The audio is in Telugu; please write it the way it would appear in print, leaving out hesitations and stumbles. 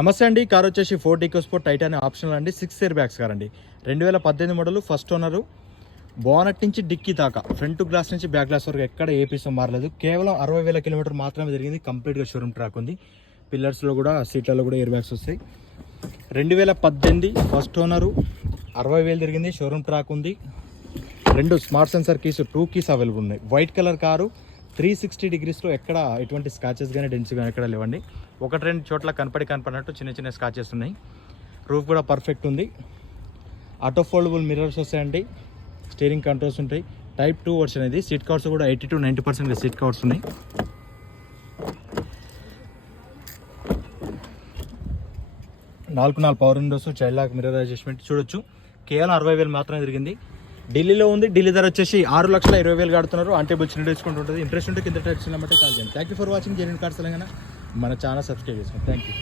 నమస్తే అండి. కార్ వచ్చేసి ఫోర్డ్ ఈకోస్పోర్ట్ టైటాన్ ఆప్షనల్ అండి. 6 ఇయర్ బ్యాగ్స్ కార్ అండి. 2018 మోడల్, ఫస్ట్ ఓనరు. బోనట్ నుంచి డిక్కీ దాకా ఫ్రంట్ గ్లాస్ నుంచి బ్యాక్ గ్లాస్ వరకు ఎక్కడ ఏ పీసం మారలేదు. కేవలం 60,000 కిలోమీటర్ మాత్రమే జరిగింది. కంప్లీట్గా షోరూమ్ ట్రాక్ ఉంది. పిల్లర్స్లో కూడా, సీట్లలో కూడా ఎయిర్ బ్యాగ్స్ వస్తాయి. 2018 ఫస్ట్ ఓనరు, 60,000 తిరిగింది. షోరూమ్ ట్రాక్ ఉంది. 2 smart sensor keys, 2 keys available ఉన్నాయి. White colour car. 360 డిగ్రీస్లో ఎక్కడ ఎటువంటి స్కాచెస్ కానీ డెంట్స్ కానీ ఎక్కడ లేవండి. 1-2 చోట్ల కనపడినట్టు చిన్న చిన్న స్కాచెస్ ఉన్నాయి. రూఫ్ కూడా పర్ఫెక్ట్ ఉంది. ఆటో ఫోల్డబుల్ మిర్రర్స్ వస్తాయండి. స్టీరింగ్ కంట్రోల్స్ ఉంటాయి. టైప్ 2 వర్షన్ ఇది. సీట్ కవర్స్ కూడా 80-90% సీట్ కవర్స్ ఉన్నాయి. నాలుగు power windows, child lock, mirror adjustment చూడొచ్చు. కేవలం 60,000 మాత్రమే తిరిగింది. ఢిల్లీలో ఉంది. ఢిల్లీ ధర వచ్చేసి 6,20,000 కడుతున్నారు. అంటే చిన్న డిస్కౌంట్ ఉంటుంది. ఇంట్రెస్ట్ ఉంటే కింద టెక్స్ట్ నెంబర్కి కాల్ చేయండి. Thank you for watching genuine cars Telangana. మన ఛానల్ సబ్స్క్రైబ్ చేసుకోండి. Thank you.